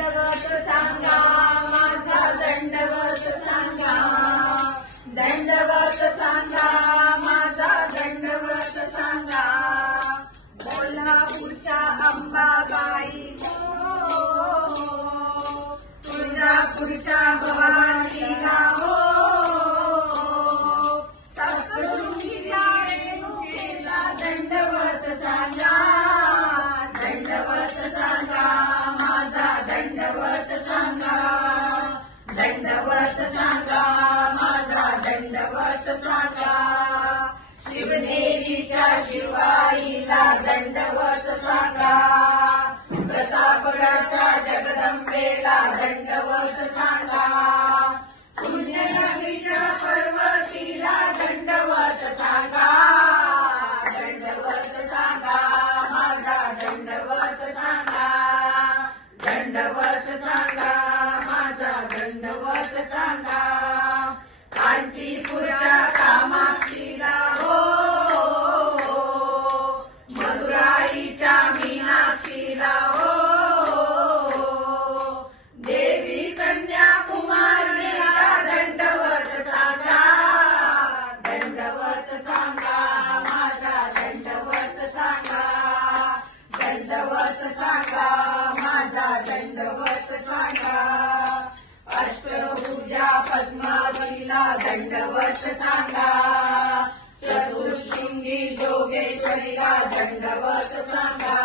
दंडवत सांगा माझा दंडवत सांगा दंडवत सांगा माझा दंडवत सांगा कोल्हापूरच्या अंबाबाई हो तुळजापूरच्या भवानीला हो सप्तशृंगीच्या रेणुकेला दंडवत सांगा दंडवत सांगा माझा दंडवत सांगा दंडवत सांगा माझा दंडवत सांगा शिवदेवीच्या शिवाईला दंडवत सांगा प्रतापगडच्या जगदंबेला दंडवत सांगा पुण्यनगरीच्या पर्वतीला दंडवत सांगा दंडवत सांगा माझा दंडवत सांगा दंडवत सांगा माझा दंडवत सांगा कांचीपुरच्या कामाक्षीला हो मदुराईच्या मीनाक्षीला हो देवी कन्याकुमारीला दंडवत सांगा दंडवत सांगा माझा दंडवत सांगा दंडवत सांगा माझा दंडवत सांगा अष्टभुजा पद्मावतीला दंडवत सांगा चतुर्शृंगी जोगेश्वरीला दंडवत सांगा